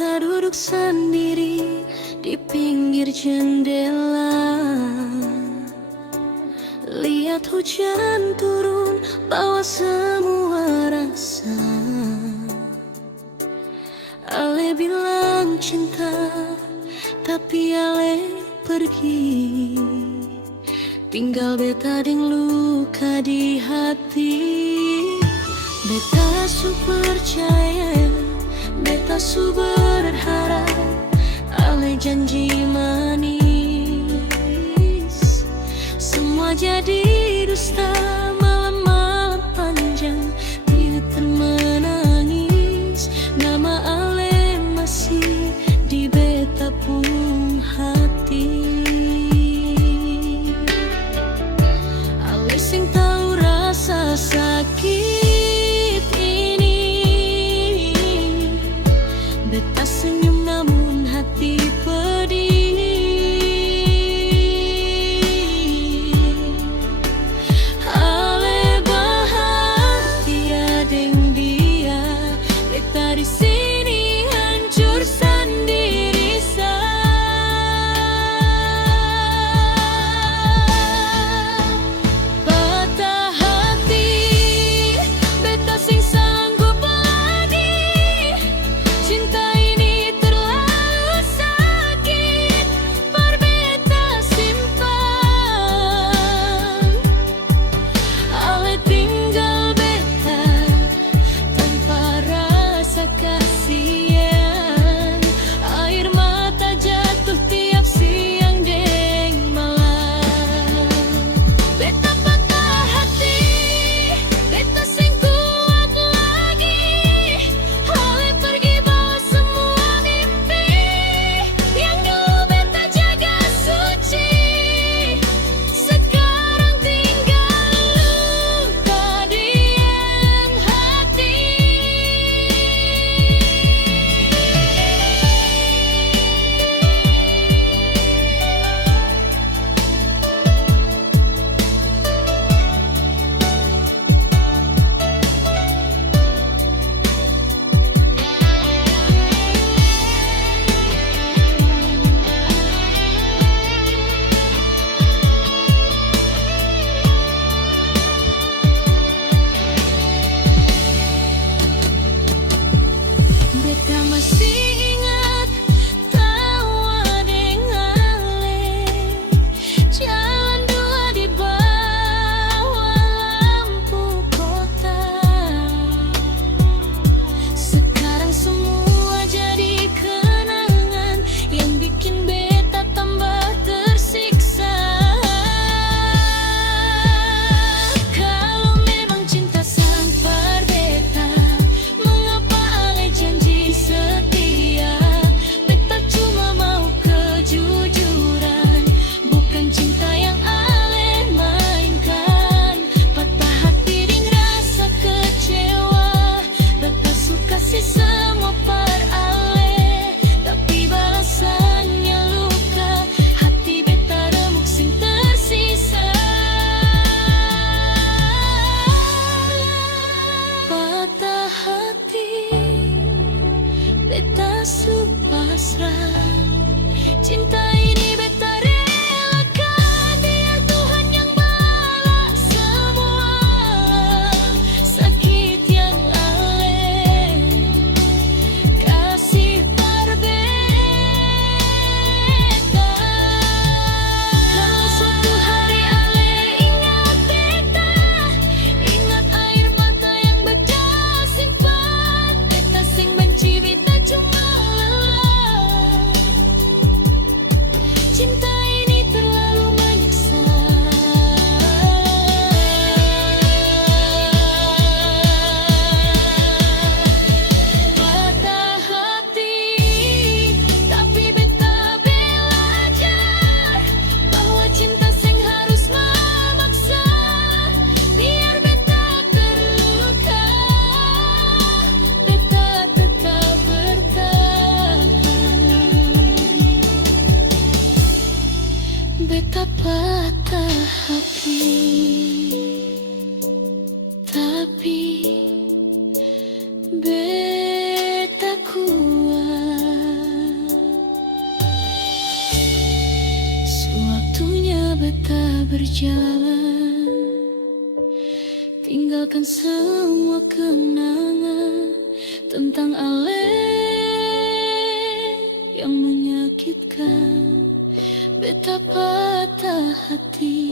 Beta duduk sendiri di pinggir jendela, lihat hujan turun bawa semua rasa. Ale bilang cinta, tapi Ale pergi, tinggal beta deng luka di hati. Beta su percaya, beta su berharap, Ale janji manis, semua jadi dusta. Malam-malam panjang tidak menangis, nama Ale masih di beta pun hati. Ale sing tahu rasa sakit ini, beta senyum namun hati pedih. Ale bahagia deng dia, beta di sini hancur sendiri sa. Patah hati, beta sing sanggup lagi. Cinta ini terlalu sakit, par beta simpan. Ale tinggal beta tanpa rasa kasihan, air mata jatuh tiap siang deng malam. Beta patah hati, beta sing kuat lagi. Ale pergi bawa semua mimpi yang dulu beta jaga suci. Sekarang tinggal luka di hati. Beta masih ingat tawa deng Ale, jalan dua di bawah lampu kota. Sekarang semua jadi kenangan yang bikin beta tambah tersiksa. Kalau memang cinta sang par beta, mengapa Ale janji setia? Beta cuma mau kejujuran, bukan cinta yang Ale mainkan. Patah hati ding rasa kecewa, beta suka sih semua par Ale, tapi balasannya luka, hati beta remuk sing tersisa. Patah hati, beta su pasrah, cinta ini beta relakan, biar Tuhan yang balas semua sakit yang Ale kasih par beta. Kalau suatu hari Ale ingat beta, ingat air mata yang beta simpan, beta sing benci beta cuma lelah. jalan, tinggalkan semua kenangan tentang Ale yang menyakitkan. Betapa patah hati